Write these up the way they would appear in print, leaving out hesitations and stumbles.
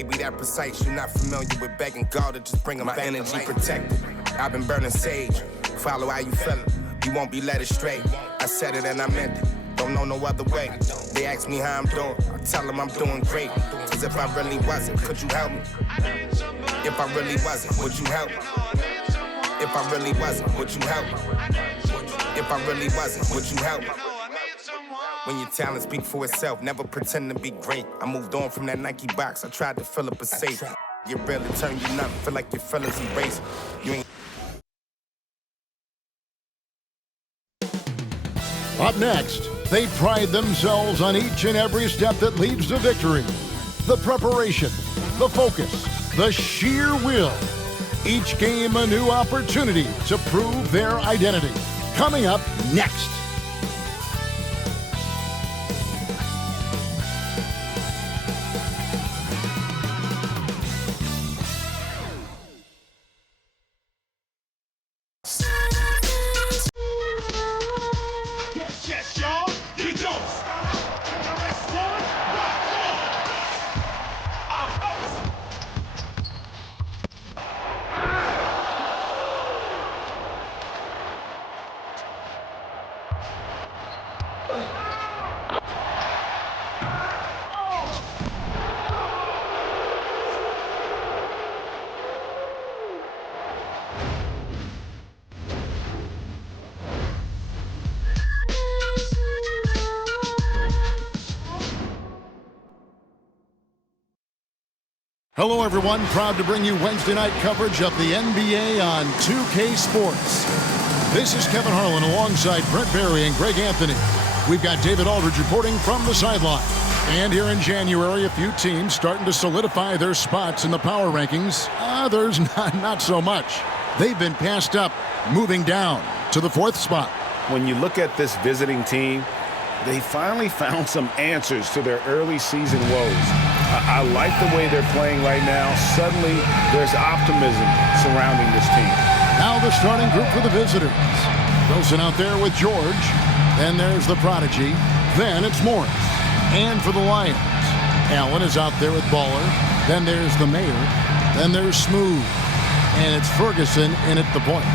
Be that precise, you're not familiar with begging God to just bring them my back. My energy protected, I've been burning sage. Follow how you feeling, you won't be led astray. I said it and I meant it, don't know no other way. They ask me how I'm doing, I tell them I'm doing great. Cause if I really wasn't, could you help me? If I really wasn't, would you help me? If I really wasn't, would you help me? If I really wasn't, would you help me? When your talent speak for itself, never pretend to be great. I moved on from that Nike box, I tried to fill up a safe. Get real and turn you nothing, feel like your fellas erase. You ain't. Up next, they pride themselves on each and every step that leads to victory. The preparation, the focus, the sheer will. Each game a new opportunity to prove their identity. Coming up next. Hello, everyone. Proud to bring you Wednesday night coverage of the NBA on 2K Sports. This is Kevin Harlan alongside Brent Barry and Greg Anthony. We've got David Aldridge reporting from the sideline. And here in January, a few teams starting to solidify their spots in the power rankings. Others not so much. They've been passed up, moving down to the 4th spot. When you look at this visiting team, they finally found some answers to their early season woes. I like the way they're playing right now. Suddenly, there's optimism surrounding this team. Now the starting group for the visitors. Wilson out there with George. Then there's the prodigy. Then it's Morris. And for the Lions, Allen is out there with Baller. Then there's the Mayor. Then there's Smooth. And it's Ferguson in at the point.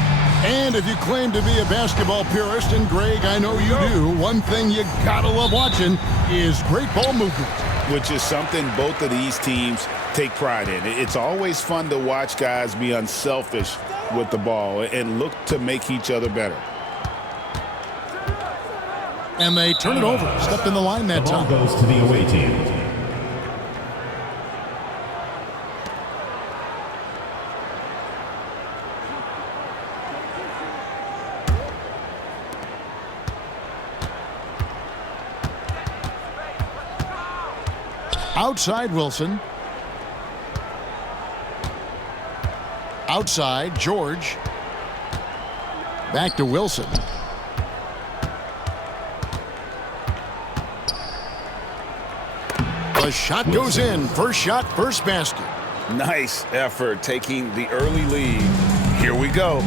And if you claim to be a basketball purist, and Greg, I know you do, one thing you gotta love watching is great ball movement. Which is something both of these teams take pride in. It's always fun to watch guys be unselfish with the ball and look to make each other better. And they turn it over. Stepped in the line that time. The ball goes to the away team. Outside Wilson. Outside George. Back to Wilson. The shot goes in. First shot, first basket. Nice effort taking the early lead. Here we go.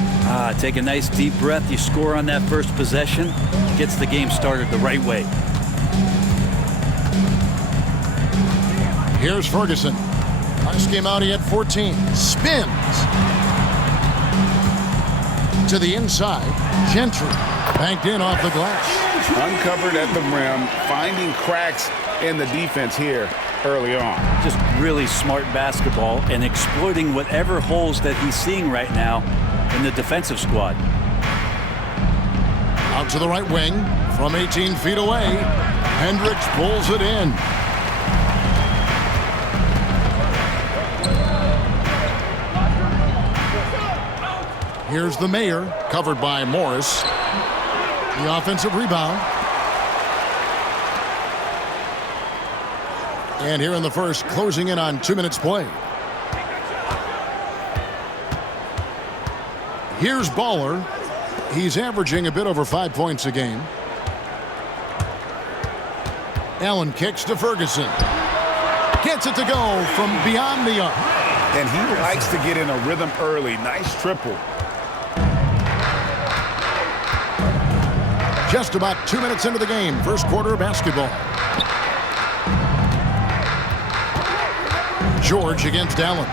Take a nice deep breath. You score on that first possession. Gets the game started the right way. Here's Ferguson. Last game out, he had 14. Spins. To the inside. Gentry. Banked in off the glass. Uncovered at the rim. Finding cracks in the defense here early on. Just really smart basketball and exploiting whatever holes that he's seeing right now in the defensive squad. Out to the right wing. From 18 feet away. Hendricks pulls it in. Here's the Mayor, covered by Morris. The offensive rebound. And here in the first, closing in on 2 minutes played. Here's Baller. He's averaging a bit over 5 points a game. Allen kicks to Ferguson. Gets it to go from beyond the arc. And he likes to get in a rhythm early. Nice triple. Just about 2 minutes into the game, first quarter of basketball. George against Allen.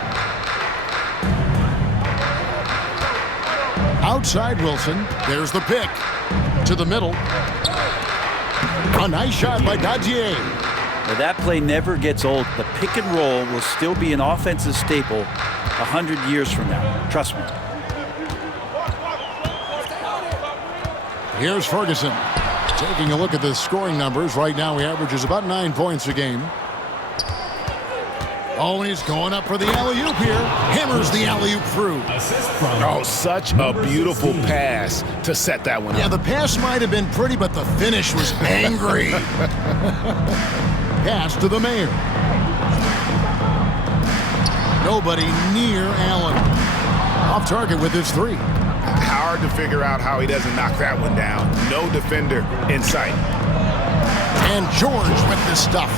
Outside Wilson. There's the pick. To the middle. A nice shot by Dadier. Now that play never gets old. The pick and roll will still be an offensive staple 100 years from now. Trust me. Here's Ferguson. Taking a look at the scoring numbers. Right now he averages about 9 points a game. Oh, and he's going up for the alley-oop here. Hammers the alley-oop through. Oh, such a beautiful pass to set that one up. Yeah, the pass might have been pretty, but the finish was angry. Pass to the Mayor. Nobody near Allen. Off target with his 3. Hard to figure out how he doesn't knock that one down. No defender in sight. And George with the stuff.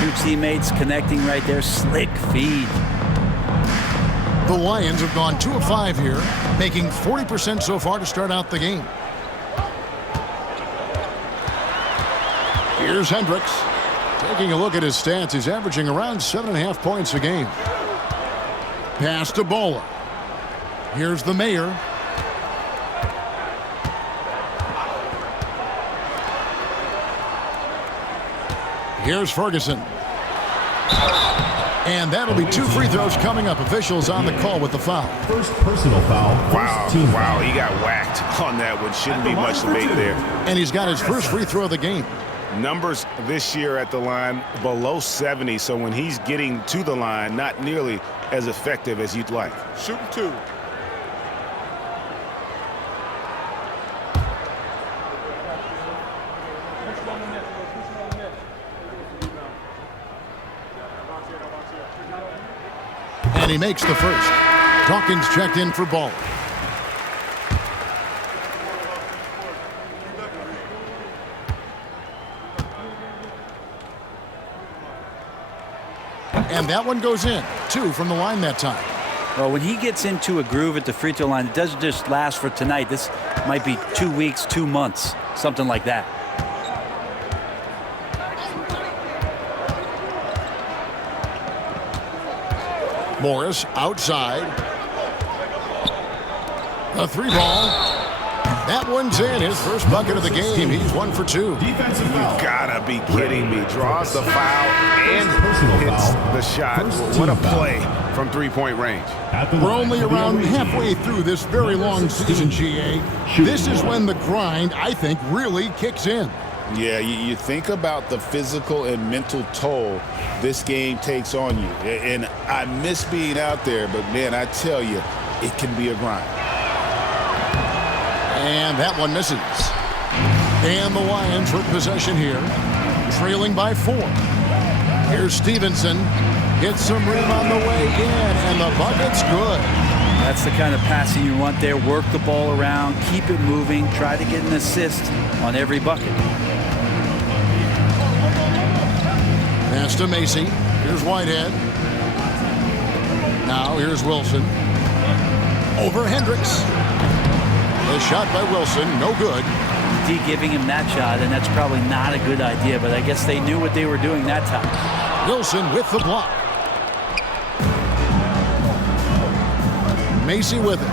2 teammates connecting right there. Slick feed. The Lions have gone 2 of 5 here, making 40% so far to start out the game. Here's Hendricks. Taking a look at his stats, he's averaging around 7.5 points a game. Pass to Bowler. Here's the Mayor. Here's Ferguson. And that'll be 2 free throws coming up. Officials on the call with the foul. First personal foul. Wow, he got whacked on that one. Shouldn't be much debate there. And he's got his first free throw of the game. Numbers this year at the line below 70, so when he's getting to the line, not nearly as effective as you'd like. Shooting 2. And he makes the first. Dawkins checked in for Ball. And that one goes in. 2 from the line that time. Well, when he gets into a groove at the free throw line, it doesn't just last for tonight. This might be 2 weeks, 2 months, something like that. Morris outside. A 3 ball. That one's in. His first bucket of the game. He's 1 for 2. Defensive You foul. gotta be kidding me. Draws the foul and hits the shot. What a play from 3-point range. We're only around halfway through this very long season, GA. This is when the grind, I think, really kicks in. Yeah, you think about the physical and mental toll this game takes on you. And I miss being out there, but, man, I tell you, it can be a grind. And that one misses. And the Lions with possession here, trailing by 4. Here's Stevenson. Gets some room on the way in, and the bucket's good. That's the kind of passing you want there. Work the ball around, keep it moving, try to get an assist on every bucket. Pass to Macy. Here's Whitehead. Now here's Wilson. Over Hendricks. The shot by Wilson, no good. D giving him that shot, and that's probably not a good idea, but I guess they knew what they were doing that time. Wilson with the block. Macy with it.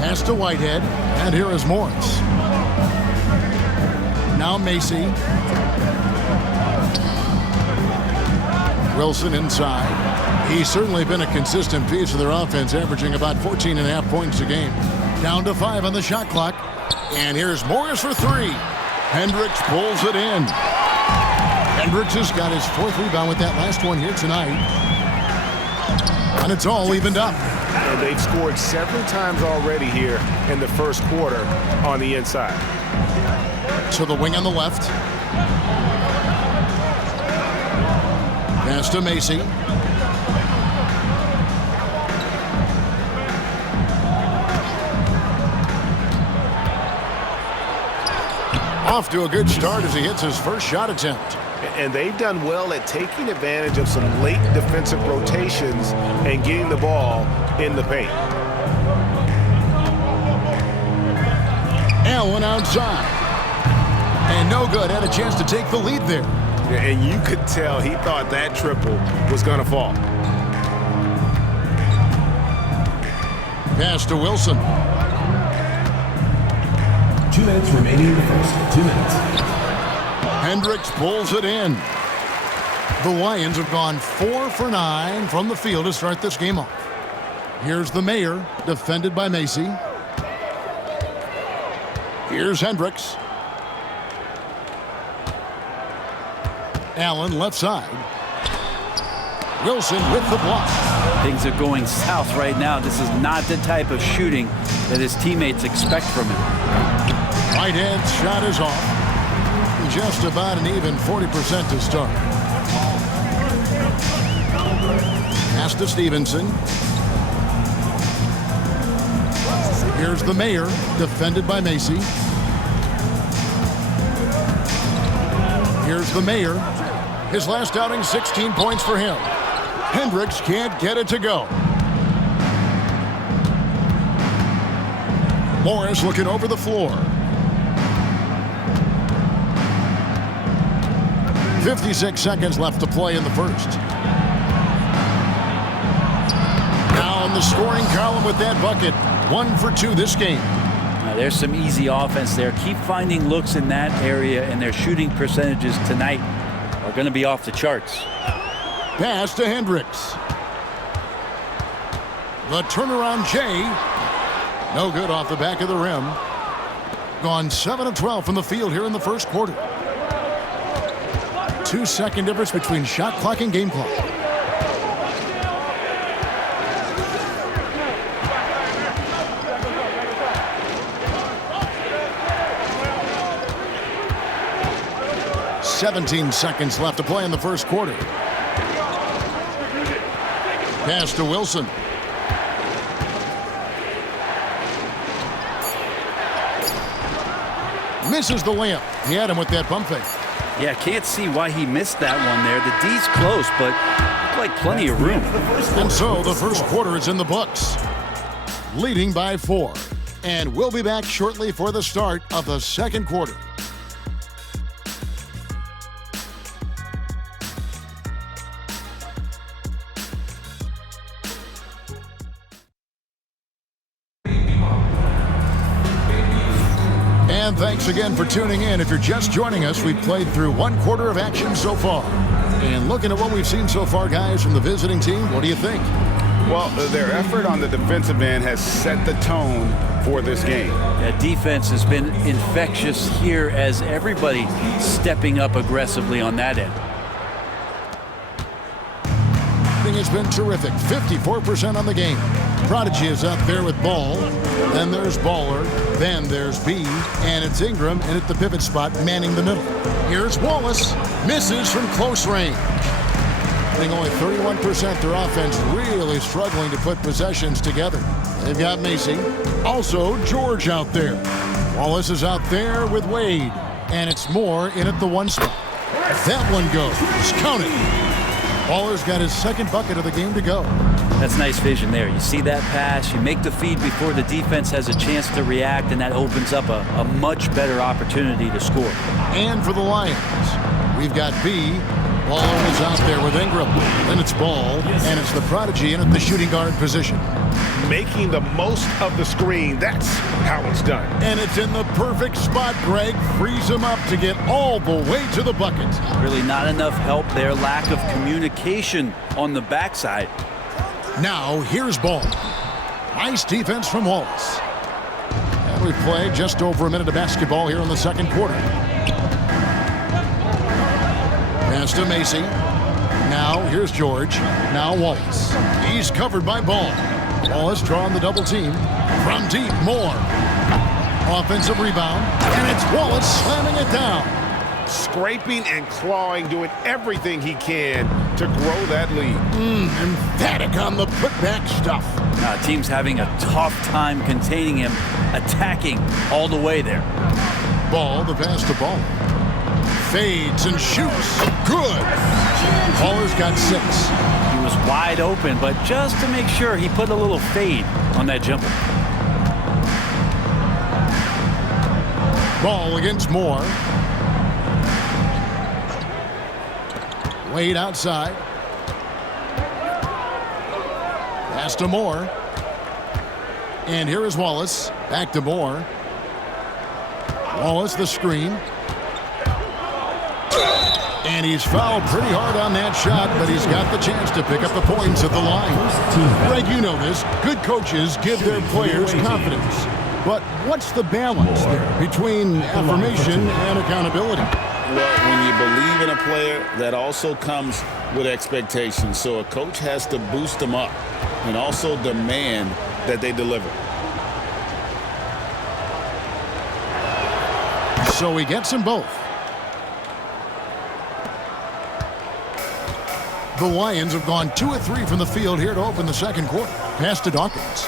Pass to Whitehead, and here is Morris. Now Macy. Wilson inside. He's certainly been a consistent piece of their offense, averaging about 14.5 points a game. Down to 5 on the shot clock. And here's Morris for 3. Hendricks pulls it in. Hendricks has got his 4th rebound with that last one here tonight. And it's all evened up. And they've scored several times already here in the first quarter on the inside. To the wing on the left. Pass to Macy. Off to a good start as he hits his first shot attempt. And they've done well at taking advantage of some late defensive rotations and getting the ball in the paint. Allen outside. And no good. Had a chance to take the lead there. And you could tell he thought that triple was going to fall. Pass to Wilson. 2 minutes remaining in the first. 2 minutes. Hendricks pulls it in. The Lions have gone 4 for 9 from the field to start this game off. Here's the Mayor, defended by Macy. Here's Hendricks. Allen left side. Wilson with the block. Things are going south right now. This is not the type of shooting that his teammates expect from him. Right hand shot is off. Just about an even 40% to start. Pass to Stevenson. Here's the Mayor, defended by Macy. Here's the Mayor. His last outing, 16 points for him. Hendricks can't get it to go. Morris looking over the floor. 56 seconds left to play in the first. Now in the scoring column with that bucket. 1 for 2 this game. Now there's some easy offense there. Keep finding looks in that area, and their shooting percentages tonight are going to be off the charts. Pass to Hendricks. The turnaround Jay. No good off the back of the rim. Gone 7 of 12 from the field here in the first quarter. 2-second difference between shot clock and game clock. "17 seconds left to play in the first quarter. Pass to Wilson. Misses the layup. He had him with that pump fake. Yeah, can't see why he missed that one there. The D's close, but looked like plenty of room. And so the first quarter is in the books. Leading by 4. And we'll be back shortly for the start of the second quarter. And thanks again for tuning in. If you're just joining us, we've played through 1 quarter of action so far. And looking at what we've seen so far, guys, from the visiting team, what do you think? Well, their effort on the defensive end has set the tone for this game. That defense has been infectious here as everybody stepping up aggressively on that end. Has been terrific. 54% on the game. Prodigy is up there with Ball. Then there's Baller. Then there's B. And it's Ingram in at the pivot spot, manning the middle. Here's Wallace. Misses from close range. I think only 31% their offense, really struggling to put possessions together. They've got Macy. Also George out there. Wallace is out there with Wade. And it's Moore in at the 1 spot. That one goes. Count it. Baller's got his second bucket of the game to go. That's nice vision there. You see that pass, you make the feed before the defense has a chance to react, and that opens up a much better opportunity to score. And for the Lions, we've got B. Baller is out there with Ingram. Then it's Ball, and it's the Prodigy in at the shooting guard position. Making the most of the screen, that's how it's done. And it's in the perfect spot, Greg. Frees him up to get all the way to the bucket. Really not enough help there. Lack of communication on the backside. Now, here's Ball. Nice defense from Wallace. And we played just over a minute of basketball here in the second quarter. Pass to Macy. Now, here's George. Now Wallace. He's covered by Ball. Wallace drawing the double team. From deep, Moore. Offensive rebound. And it's Wallace slamming it down. Scraping and clawing, doing everything he can to grow that lead. Emphatic on the putback stuff. Team's having a tough time containing him, attacking all the way there. Ball, the pass to Ball. Fades and shoots. Good. Baller's got 6. He was wide open, but just to make sure, he put a little fade on that jumper. Ball against Moore. Wade outside. Pass to Moore. And here is Wallace. Back to Moore. Wallace the screen. And he's fouled pretty hard on that shot, but he's got the chance to pick up the points at the line. Greg, you know this. Good coaches give their players confidence. But what's the balance there between affirmation and accountability? Well, when you believe in a player, that also comes with expectations. So a coach has to boost them up and also demand that they deliver. So he gets them both. The Lions have gone 2 of 3 from the field here to open the second quarter. Pass to Dawkins.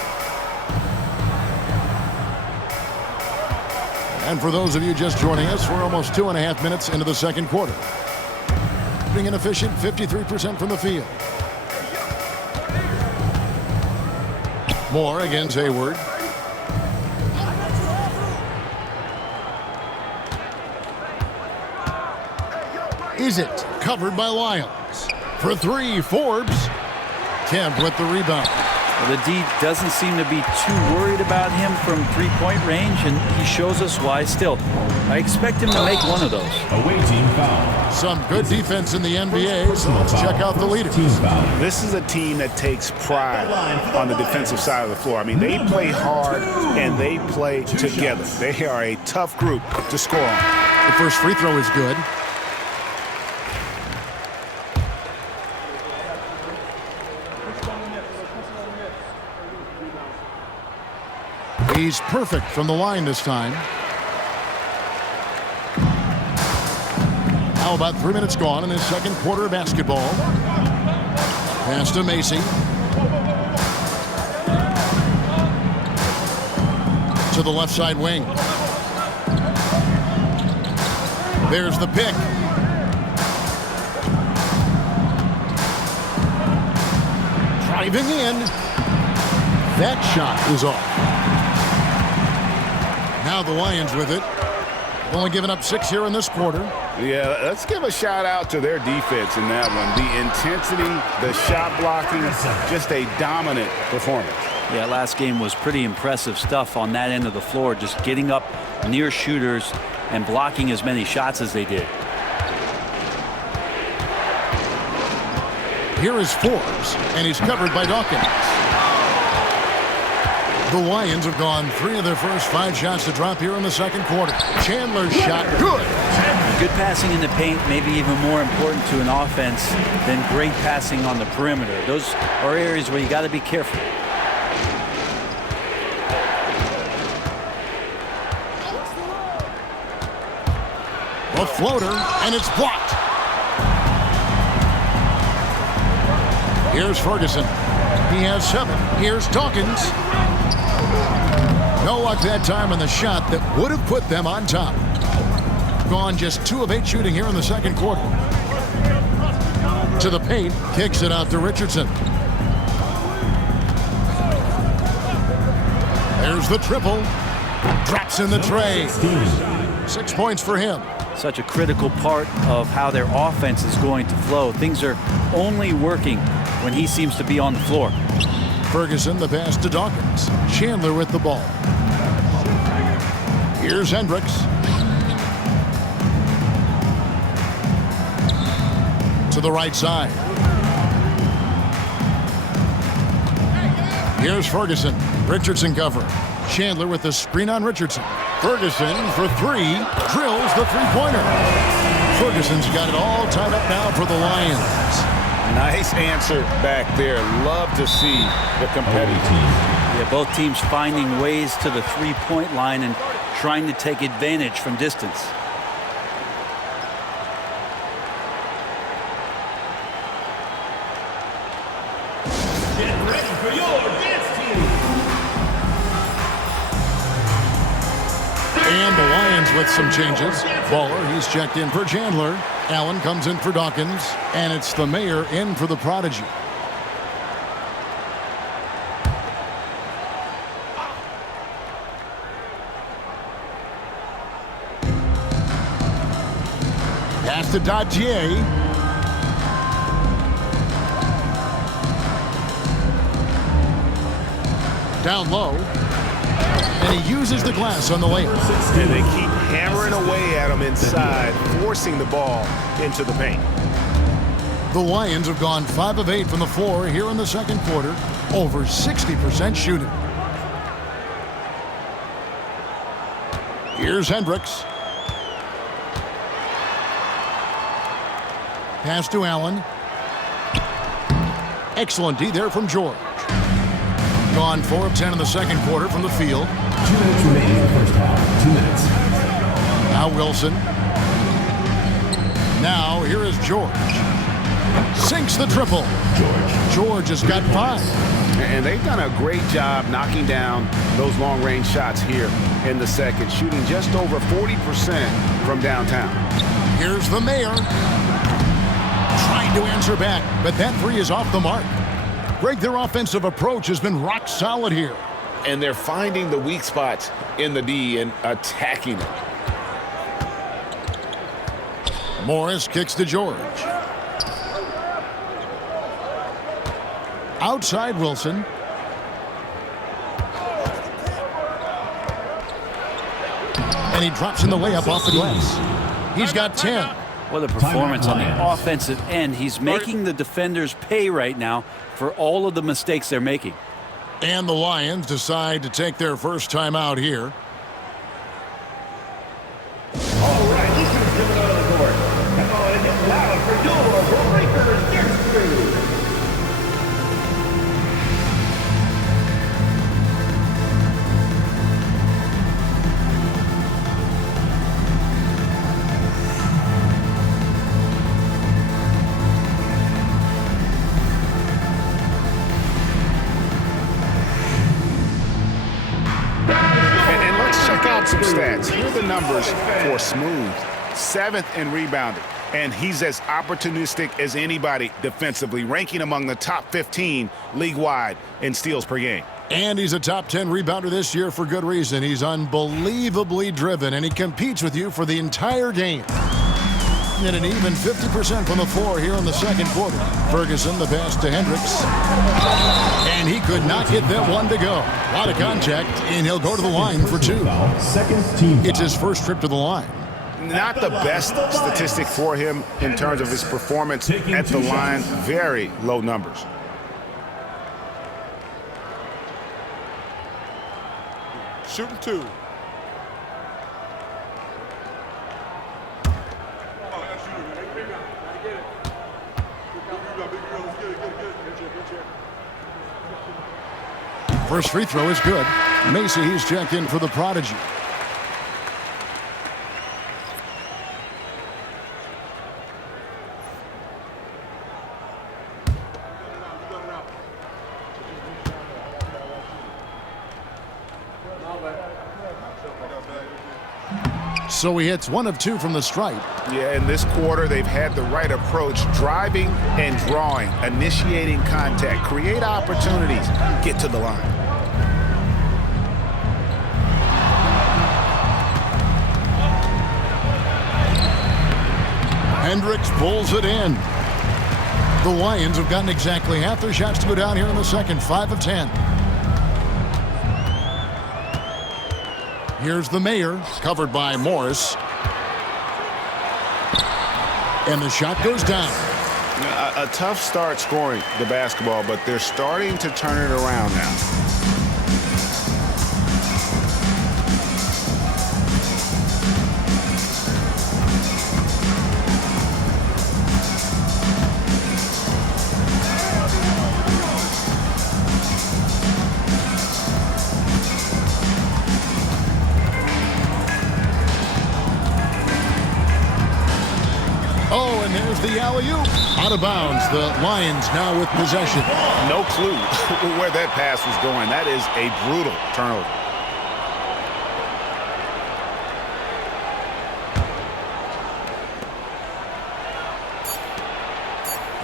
And for those of you just joining us, we're almost 2.5 minutes into the second quarter. Being an efficient 53% from the field. Moore against Hayward. Is it covered by Lyons? For 3, Forbes. Kemp with the rebound. Well, the D doesn't seem to be too worried about him from three-point range, and he shows us why still. I expect him to make one of those. Away team foul. Some good defense in the NBA, so let's check out the leaders. Team foul. This is a team that takes pride on the defensive side of the floor. I mean, they play hard and they play together. They are a tough group to score on. The first free throw is good. He's perfect from the line this time. How about 3 minutes gone in his second quarter of basketball? Pass to Macy. To the left side wing. There's the pick. Driving in. That shot is off. Now the Lions with it. Only giving up 6 here in this quarter. Yeah, let's give a shout out to their defense in that one. The intensity, the shot blocking, just a dominant performance. Yeah, last game was pretty impressive stuff on that end of the floor, just getting up near shooters and blocking as many shots as they did. Here is Forbes, and he's covered by Dawkins. The Lions have gone 3 of their first 5 shots to drop here in the second quarter. Chandler's shot, good. Good passing in the paint, maybe even more important to an offense than great passing on the perimeter. Those are areas where you got to be careful. A floater, and it's blocked. Here's Ferguson. He has 7. Here's Dawkins. No luck that time on the shot that would have put them on top. Gone just 2 of 8 shooting here in the second quarter. To the paint, kicks it out to Richardson. There's the triple. Drops in the tray. 6 points for him. Such a critical part of how their offense is going to flow. Things are only working when he seems to be on the floor. Ferguson, the pass to Dawkins. Chandler with the ball. Here's Hendricks. To the right side. Here's Ferguson. Richardson cover. Chandler with the screen on Richardson. Ferguson for 3. Drills the three-pointer. Ferguson's got it all tied up now for the Lions. Nice answer back there. Love to see the competitive team. Yeah, both teams finding ways to the three-point line and trying to take advantage from distance. Get ready for your dance team. And the Lions with some changes. Baller, he's checked in for Chandler. Allen comes in for Dawkins. And it's the Mayor in for the Prodigy. Pass to Dadier. Down low. And he uses the glass on the layup. And they keep hammering away at him inside, forcing the ball into the paint. The Lions have gone 5 of 8 from the floor here in the second quarter. Over 60% shooting. Here's Hendricks. Pass to Allen. Excellent D there from George. Gone 4 of 10 in the second quarter from the field. 2 minutes remaining in the first half. 2 minutes. Now Wilson. Now here is George. Sinks the triple. George has got 5. And they've done a great job knocking down those long-range shots here in the second, shooting just over 40% from downtown. Here's the mayor. Trying to answer back, but that 3 is off the mark. Greg, their offensive approach has been rock solid here. And they're finding the weak spots in the D and attacking it. Morris kicks to George. Outside Wilson. And he drops in the layup off the glass. He's got 10. What a performance on the offensive end. He's making the defenders pay right now for all of the mistakes they're making. And the Lions decide to take their first time out here. All right, this is coming out of the court. Come on and get loud for your Breakers Dance Crew. Some stats. Here are the numbers for Smooth. 7th in rebounding. And he's as opportunistic as anybody defensively, ranking among the top 15 league-wide in steals per game. And he's a top 10 rebounder this year for good reason. He's unbelievably driven, and he competes with you for the entire game. And an even 50% from the floor here in the second quarter. Ferguson, the pass to Hendricks. And he could not get that one to go. A lot of contact, and he'll go to the line for 2. It's his first trip to the line. Not the best statistic for him in terms of his performance at the line. Very low numbers. Shooting 2. First free throw is good. Macy, he's checked in for the Prodigy. So he hits 1 of 2 from the stripe. Yeah, in this quarter, they've had the right approach, driving and drawing, initiating contact, create opportunities, get to the line. Hendricks pulls it in. The Lions have gotten exactly half their shots to go down here in the second, 5 of 10. Here's the mayor, covered by Morris. And the shot goes down. A tough start scoring the basketball, but they're starting to turn it around now. Oh, and there's the alley-oop. Out of bounds. The Lions now with possession. No clue where that pass was going. That is a brutal turnover.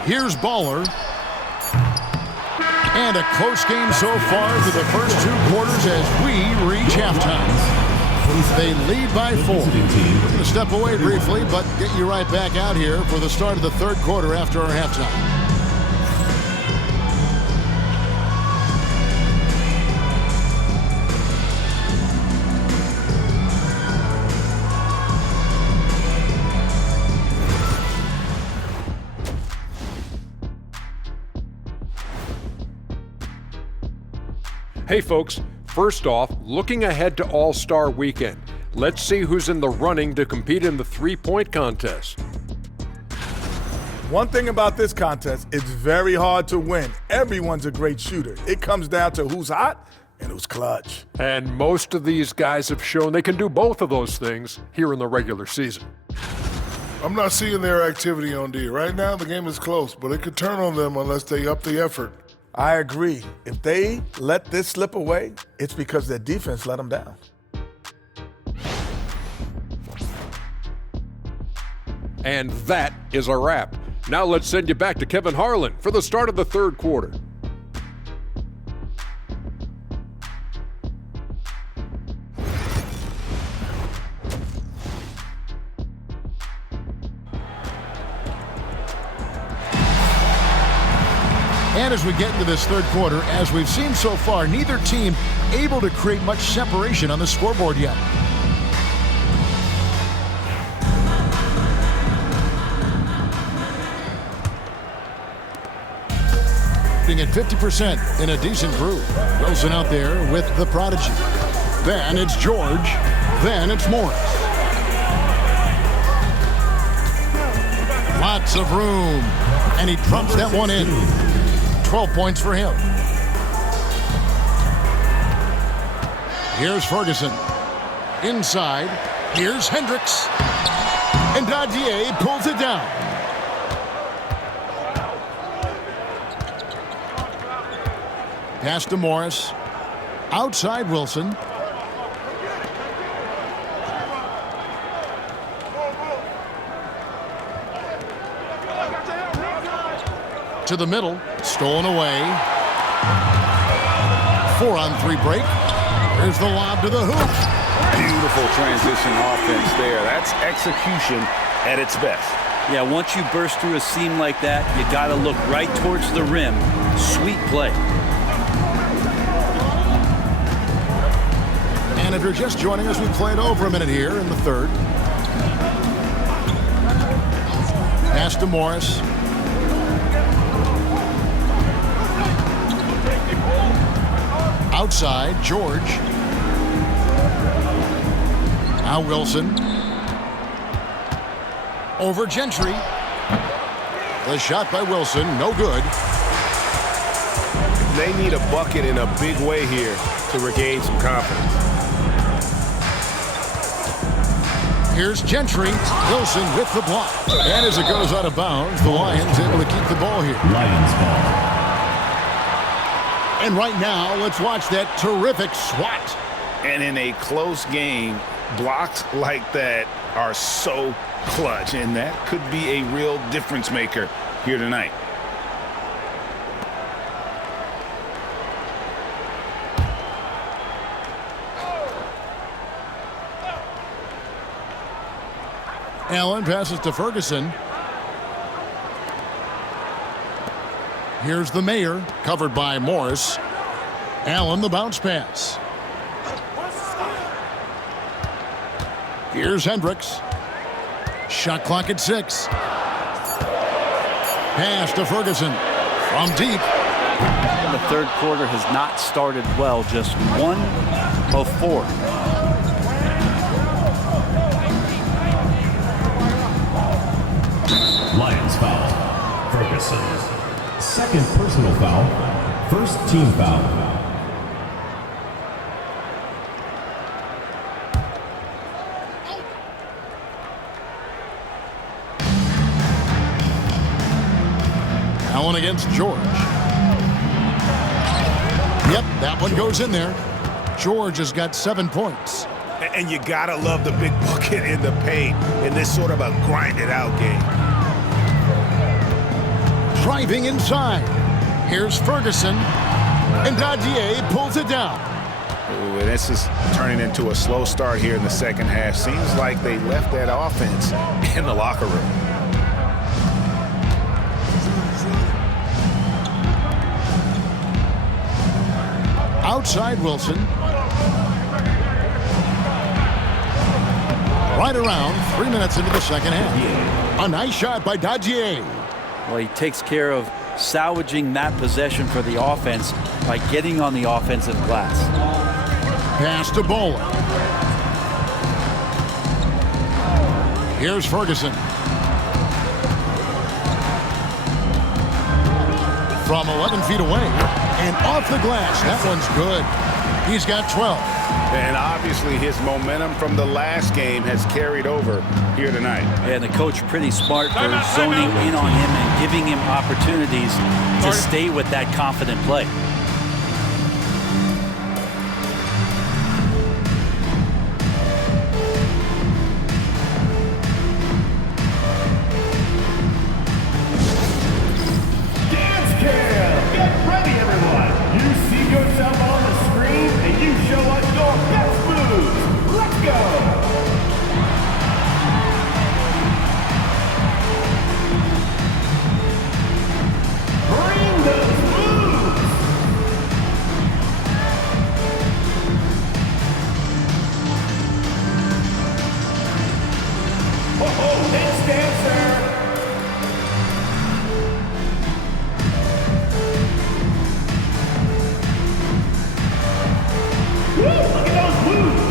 Here's Baller. And a close game so far for the first 2 quarters as we reach halftime. They lead by 4. We're going to step away briefly, but get you right back out here for the start of the third quarter after our halftime. Hey folks, first off, looking ahead to All-Star Weekend. Let's see who's in the running to compete in the three-point contest. One thing about this contest, it's very hard to win. Everyone's a great shooter. It comes down to who's hot and who's clutch. And most of these guys have shown they can do both of those things here in the regular season. I'm not seeing their activity on D. Right now, the game is close, but it could turn on them unless they up the effort. I agree. If they let this slip away, it's because their defense let them down. And that is a wrap. Now let's send you back to Kevin Harlan for the start of the third quarter. And as we get into this third quarter, as we've seen so far, neither team able to create much separation on the scoreboard yet. At 50% in a decent groove. Wilson out there with the prodigy. Then it's George. Then it's Morris. Lots of room. And he trumps that one in. 12 points for him. Here's Ferguson. Inside. Here's Hendricks. And Dadier pulls it down. Pass to Morris. Outside Wilson. To the middle. Stolen away. 4-on-3 break. There's the lob to the hoop. Beautiful transition offense there. That's execution at its best. Yeah, once you burst through a seam like that, you got to look right towards the rim. Sweet play. And if you're just joining us, we've played over a minute here in the third. Pass to Morris. Outside, George. Now Wilson. Over Gentry. The shot by Wilson, no good. They need a bucket in a big way here to regain some confidence. Here's Gentry. Wilson with the block. And as it goes out of bounds, the Lions able to keep the ball here. Lions ball. And right now, let's watch that terrific swat. And in a close game, blocks like that are so clutch, and that could be a real difference maker here tonight. Allen passes to Ferguson. Here's the Mayor, covered by Morris. Allen, the bounce pass. Here's Hendricks. Shot clock at 6. Pass to Ferguson from deep. The third quarter has not started well, just 1 of 4. Lions foul. Ferguson. Second personal foul. First team foul. Allen against George. Yep, that one goes in there. George has got 7 points. And you gotta love the big bucket in the paint in this sort of a grinded-out game. Driving inside. Here's Ferguson. And Dadier pulls it down. Ooh, and this is turning into a slow start here in the second half. Seems like they left that offense in the locker room. Outside Wilson. Right around 3 minutes into the second half. A nice shot by Dadier. Well, he takes care of salvaging that possession for the offense by getting on the offensive glass. Pass to Bowler. Here's Ferguson. From 11 feet away and off the glass. That one's good. He's got 12. And obviously his momentum from the last game has carried over here tonight. And the coach pretty smart for zoning in on him and giving him opportunities to stay with that confident play. Dance cam! Get ready, everyone! You see yourself on the screen and you show us your best moves. Let's go! Bring those moves! Oh, dance dancer! Woo, look at those moves!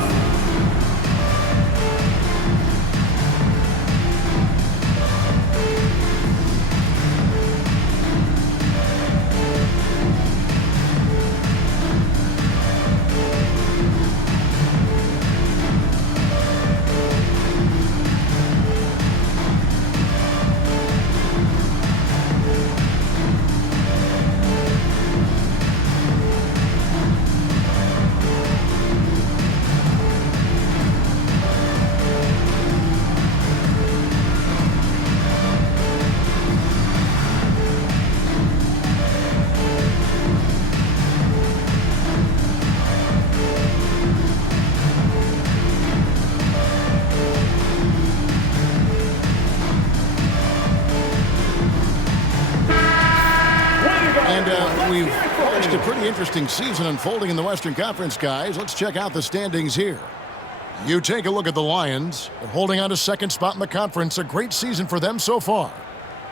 We've watched a pretty interesting season unfolding in the Western Conference, guys. Let's check out the standings here. You take a look at the Lions. They're holding on to second spot in the conference. A great season for them so far.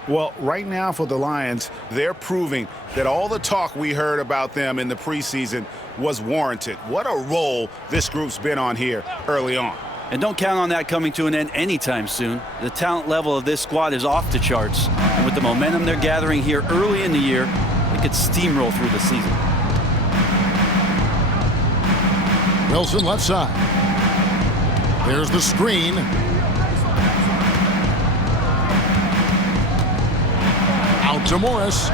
Well, right now for the Lions, they're proving that all the talk we heard about them in the preseason was warranted. What a role this group's been on here early on. And don't count on that coming to an end anytime soon. The talent level of this squad is off the charts. And with the momentum they're gathering here early in the year, they could steamroll through the season. Wilson left side. There's the screen. Out to Morris.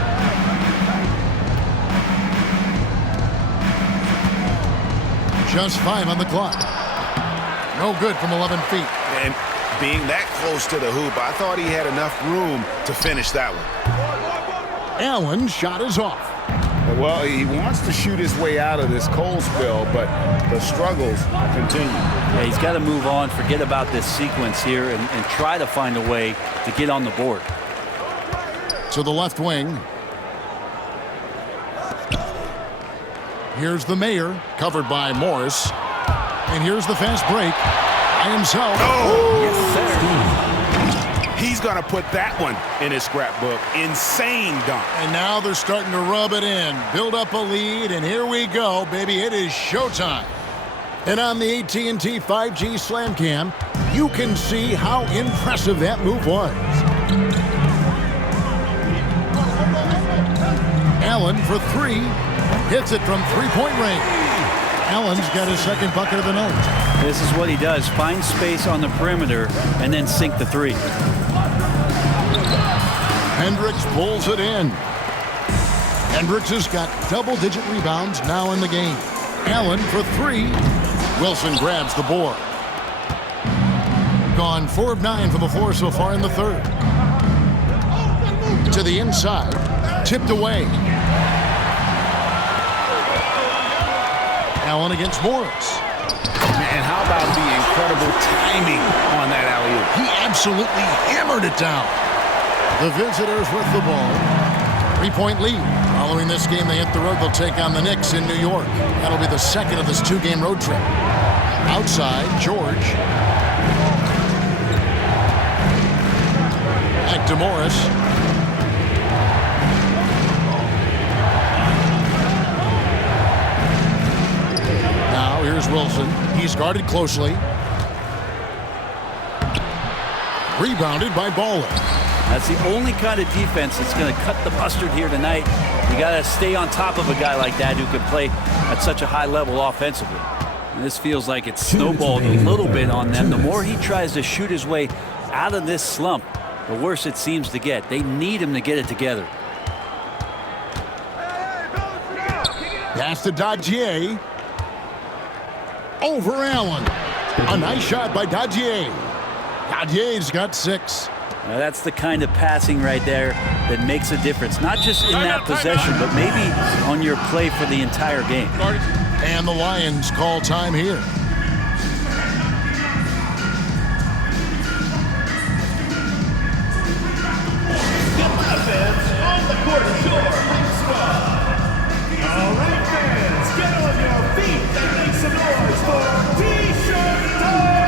Just 5 on the clock. No good from 11 feet. And being that close to the hoop, I thought he had enough room to finish that one. Allen's shot is off. Well, he wants to shoot his way out of this cold spell, but the struggles continue. Yeah, he's got to move on, forget about this sequence here, and try to find a way to get on the board. To the left wing. Here's the Mayor, covered by Morris. And here's the fast break by himself. Oh, yes, sir. He's going to put that one in his scrapbook. Insane dunk. And now they're starting to rub it in, build up a lead, and here we go, baby. It is showtime. And on the AT&T 5G Slam Cam, you can see how impressive that move was. Allen for 3, hits it from three-point range. Allen's got his second bucket of the night. This is what he does, find space on the perimeter and then sink the 3. Hendricks pulls it in. Hendricks has got double-digit rebounds now in the game. Allen for 3. Wilson grabs the board. Gone 4 of 9 from the floor so far in the third. To the inside. Tipped away. Allen against Morris. Man, how about the incredible timing on that alley-oop? He absolutely hammered it down. The visitors with the ball. 3-point lead. Following this game, they hit the road. They'll take on the Knicks in New York. That'll be the second of this 2-game road trip. Outside, George. Back to Morris. Now here's Wilson. He's guarded closely. Rebounded by Baller. That's the only kind of defense that's going to cut the mustard here tonight. You got to stay on top of a guy like that who can play at such a high level offensively. And this feels like it's snowballed a little bit on them. The more he tries to shoot his way out of this slump, the worse it seems to get. They need him to get it together. Pass to Dadier. Over Allen. A nice shot by Dadier. Dadier's got 6. Now that's the kind of passing right there that makes a difference. Not just in that possession, but maybe on your play for the entire game. And the Lions call time here. Fans on the court is your home squad. All right, fans, get on your feet and make some noise for T-shirt time!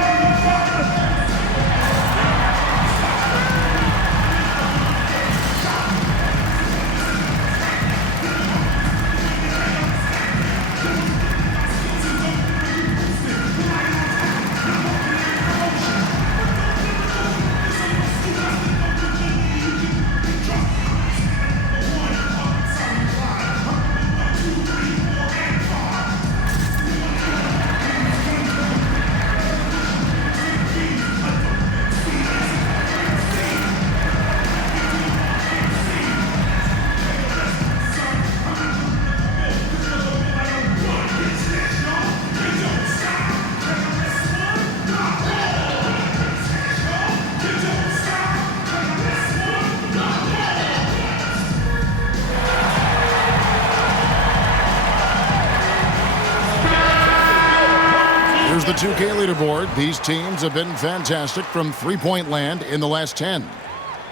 Here's the 2K leaderboard. These teams have been fantastic from three-point land in the last 10.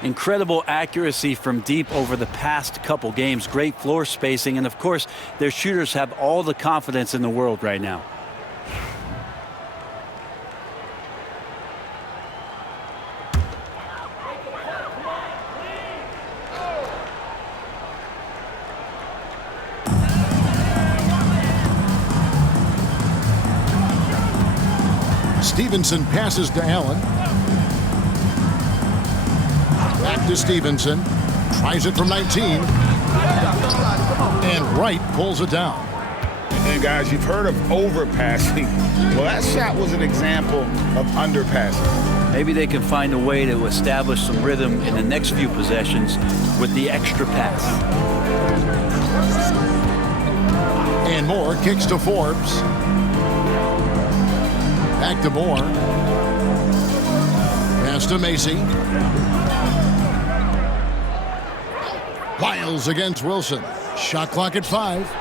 Incredible accuracy from deep over the past couple games. Great floor spacing. And, of course, their shooters have all the confidence in the world right now. Stevenson passes to Allen. Back to Stevenson. Tries it from 19. And Wright pulls it down. And guys, you've heard of overpassing. Well, that shot was an example of underpassing. Maybe they can find a way to establish some rhythm in the next few possessions with the extra pass. And Moore kicks to Forbes. Back to Moore. Pass to Macy. Lyles against Wilson. Shot clock at 5.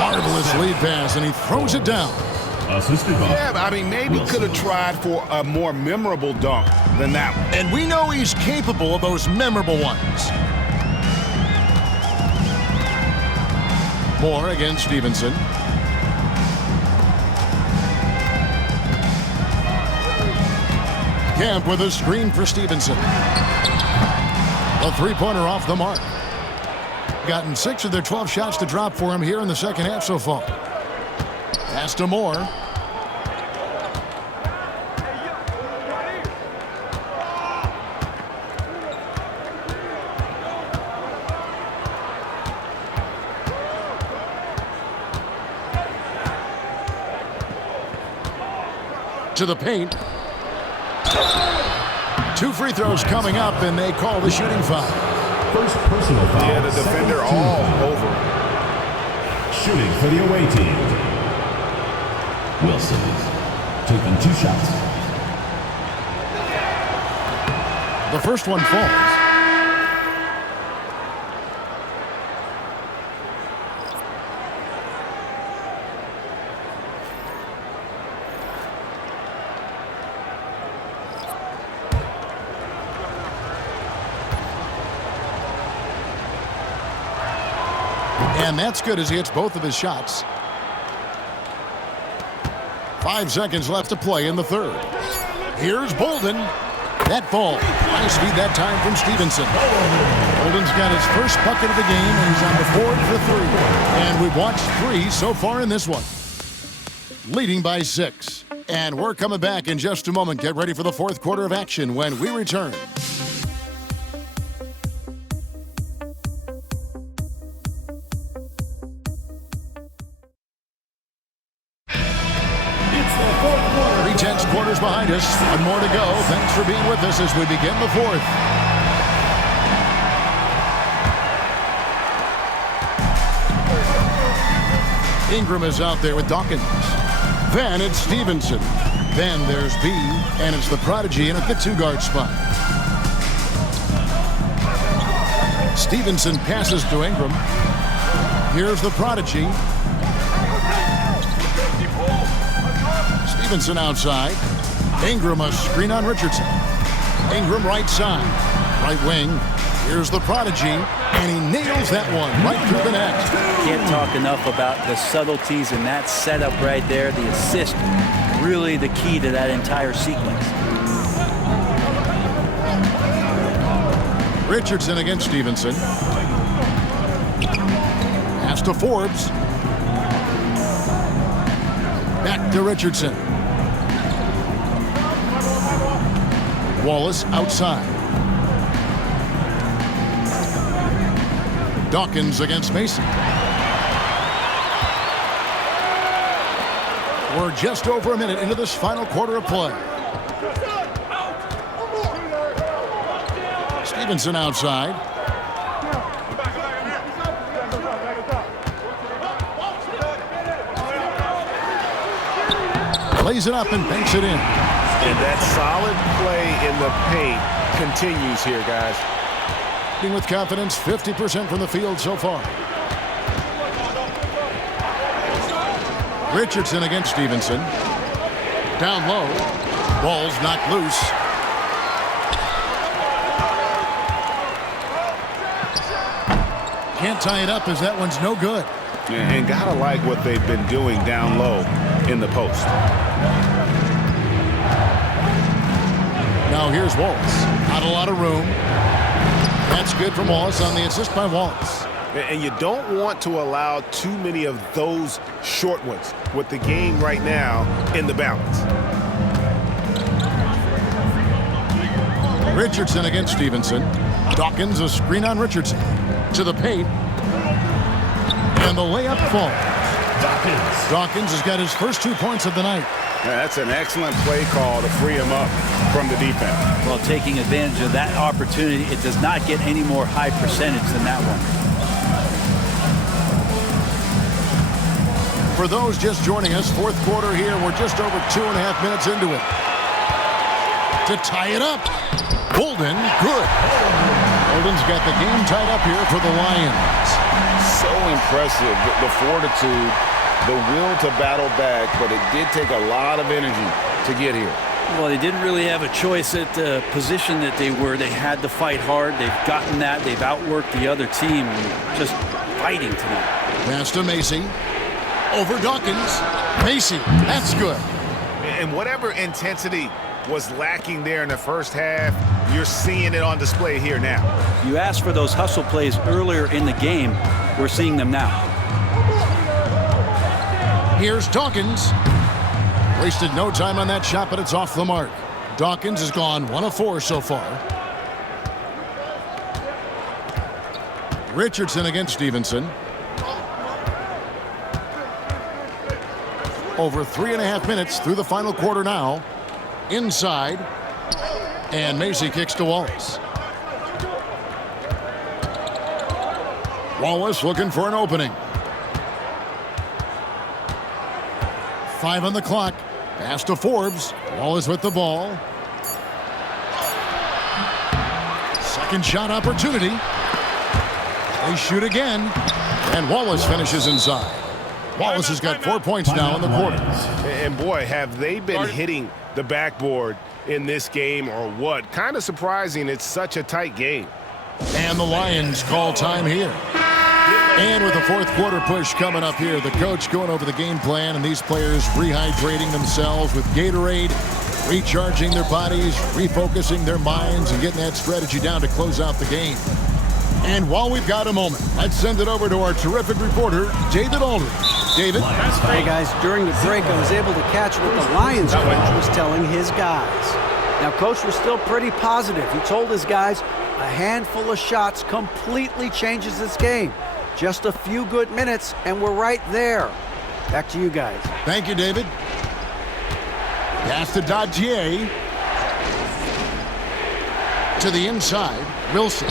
Marvelous lead pass, and he throws it down. Yeah, but I mean, maybe could have tried for a more memorable dunk than that one. And we know he's capable of those memorable ones. Moore against Stevenson. Camp with a screen for Stevenson. A three-pointer off the mark. Gotten 6 of their 12 shots to drop for him here in the second half so far. Pass to Moore. To the paint. 2 free throws coming up, and they call the shooting foul. First personal foul. Yeah, the defender all over. Shooting for the away team. Wilson taking 2 shots. The first one falls. And that's good as he hits both of his shots. 5 seconds left to play in the third. Here's Bolden. That ball. High speed that time from Stevenson. Bolden's got his first bucket of the game, and he's on the board for 3. And we've watched 3 so far in this one. Leading by 6. And we're coming back in just a moment. Get ready for the fourth quarter of action when we return. Tense quarters behind us. One more to go. Thanks for being with us as we begin the fourth. Ingram is out there with Dawkins. Then it's Stevenson. Then there's B, and it's the Prodigy in at the 2-guard spot. Stevenson passes to Ingram. Here's the Prodigy. Stevenson outside. Ingram a screen on Richardson. Ingram right side. Right wing. Here's the Prodigy. And he nails that one right through the net. Can't talk enough about the subtleties in that setup right there. The assist, really the key to that entire sequence. Richardson against Stevenson. Pass to Forbes. Back to Richardson. Wallace outside. Dawkins against Mason. We're just over a minute into this final quarter of play. Stevenson outside. Lays it up and banks it in. And that solid play in the paint continues here, guys. With confidence, 50% from the field so far. Richardson against Stevenson. Down low. Ball's knocked loose. Can't tie it up as that one's no good. And gotta like what they've been doing down low in the post. Now here's Wallace. Not a lot of room. That's good from Wallace on the assist by Wallace. And you don't want to allow too many of those short ones with the game right now in the balance. Richardson against Stevenson. Dawkins a screen on Richardson. To the paint. And the layup falls. Dawkins has got his first 2 points of the night. Yeah, that's an excellent play call to free him up from the defense. Well, taking advantage of that opportunity, it does not get any more high percentage than that one. For those just joining us, fourth quarter here. We're just over 2.5 minutes into it. To tie it up. Bolden, good. Bolden's got the game tied up here for the Lions. So impressive, the fortitude, the will to battle back, but it did take a lot of energy to get here. Well, they didn't really have a choice at the position that they were. They had to fight hard. They've gotten that. They've outworked the other team, just fighting tonight. Pass to Macy. Over Dawkins. Macy, that's good. And whatever intensity was lacking there in the first half, you're seeing it on display here now. You asked for those hustle plays earlier in the game. We're seeing them now. Here's Dawkins. Wasted no time on that shot, but it's off the mark. Dawkins has gone 1 of 4 so far. Richardson against Stevenson. Over 3.5 minutes through the final quarter now. Inside. And Macy kicks to Wallace. Wallace looking for an opening. 5 on the clock. Pass to Forbes. Wallace with the ball. Second shot opportunity. They shoot again. And Wallace finishes inside. Wallace has got 4 points now in the quarter. And boy, have they been hitting the backboard in this game or what? Kind of surprising it's such a tight game. And the Lions call time here. And with the fourth quarter push coming up here, the coach going over the game plan and these players rehydrating themselves with Gatorade, recharging their bodies, refocusing their minds, and getting that strategy down to close out the game. And while we've got a moment, let's send it over to our terrific reporter, David Aldridge. David? Hey, guys, during the break, I was able to catch what the Lions coach was telling his guys. Now, Coach was still pretty positive. He told his guys a handful of shots completely changes this game. Just a few good minutes, and we're right there. Back to you guys. Thank you, David. Pass to Dadier. To the inside, Wilson.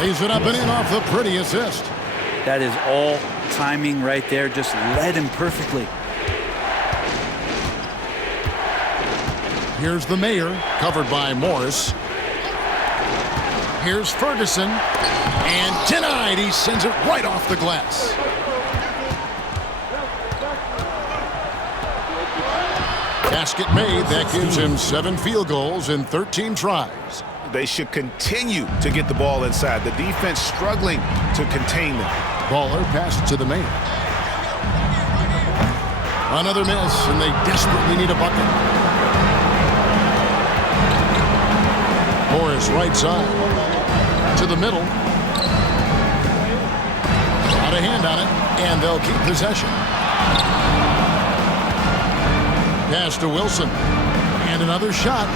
Lays it up and in off the pretty assist. That is all timing right there. Just led him perfectly. Here's the Mayor, covered by Morris. Here's Ferguson. And denied. He sends it right off the glass. Basket made. That gives him 7 field goals in 13 tries. They should continue to get the ball inside. The defense struggling to contain them. Baller passes to the Mayor. Another miss, and they desperately need a bucket. Morris right side. To the middle. Got a hand on it, and they'll keep possession. Pass to Wilson. And another shot.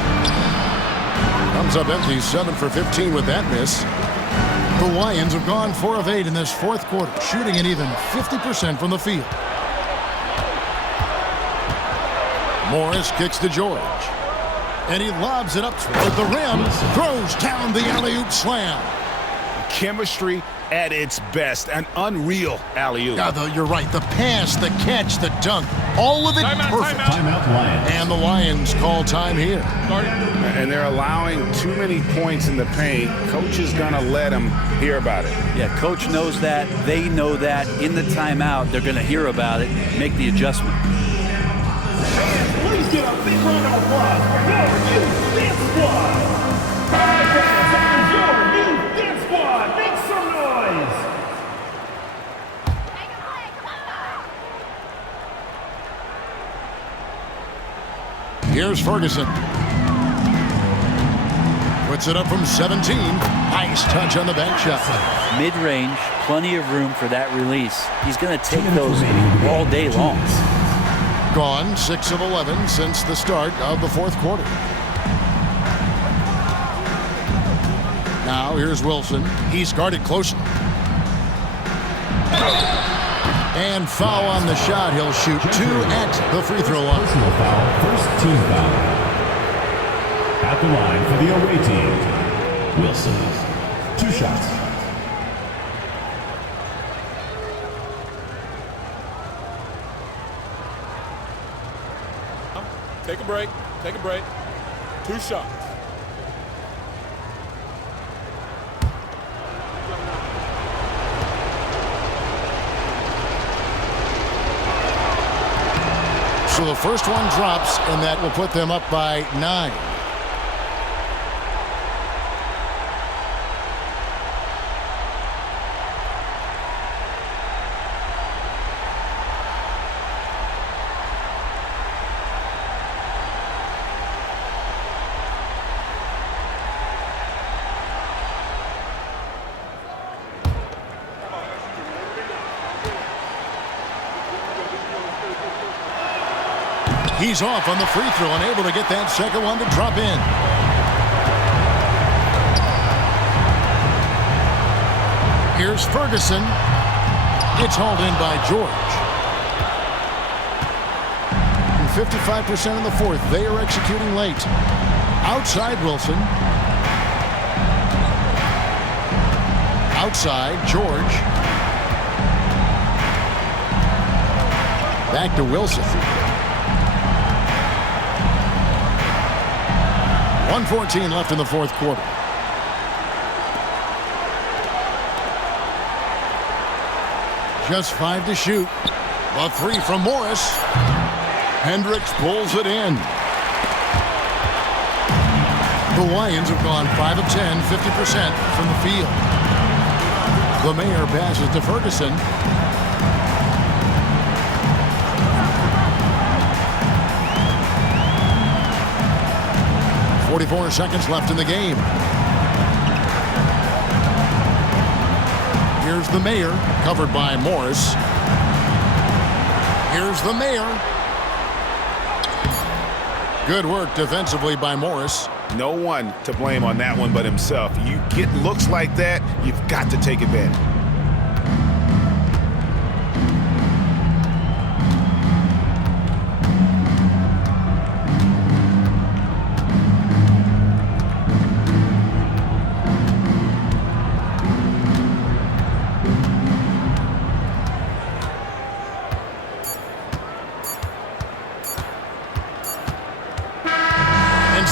Comes up empty, 7 for 15 with that miss. The Lions have gone 4 of 8 in this fourth quarter, shooting an even 50% from the field. Morris kicks to George. And he lobs it up toward the rim. Throws down the alley-oop slam. Chemistry at its best. An unreal alley-oop. You're right. The pass, the catch, the dunk. All of it perfect. Timeout, Lions. And the Lions call time here. And they're allowing too many points in the paint. Coach is going to let them hear about it. Yeah, Coach knows that. They know that. In the timeout, they're going to hear about it, make the adjustment. Please give a big round of applause for your new dance squad. All right, fans, your new dance squad. Make some noise. Here's Ferguson. Puts it up from 17. Nice touch on the bank shot. Mid-range, plenty of room for that release. He's going to take those all day long. Gone 6 of 11 since the start of the fourth quarter. Now here's Wilson. He's guarded closely. And foul on the shot. He'll shoot 2 at the free throw line. Personal foul, first team foul. At the line for the away team, Wilson. 2 shots. Take a break. Take a break. 2 shots. So the first one drops, and that will put them up by 9. He's off on the free throw, unable to get that second one to drop in. Here's Ferguson. It's hauled in by George. And 55% in the fourth. They are executing late. Outside Wilson. Outside George. Back to Wilson. 1:14 left in the fourth quarter. Just 5 to shoot. A 3 from Morris. Hendricks pulls it in. The Lions have gone 5 of 10, 50% from the field. The Mayor passes to Ferguson. .44 seconds left in the game. Here's the Mayor, covered by Morris. Here's the Mayor. Good work defensively by Morris. No one to blame on that one but himself. You get looks like that, you've got to take advantage.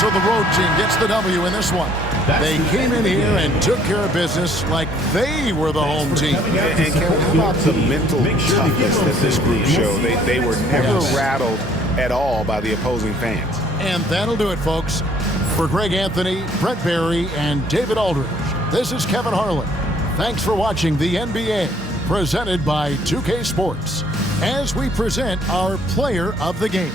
So the road team gets the W in this one. They came in here and took care of business like they were the home team. And Kevin, how about the mental toughness that this group showed? They were never rattled at all by the opposing fans. And that'll do it, folks. For Greg Anthony, Brett Barry, and David Aldridge, this is Kevin Harlan. Thanks for watching the NBA, presented by 2K Sports, as we present our Player of the Game.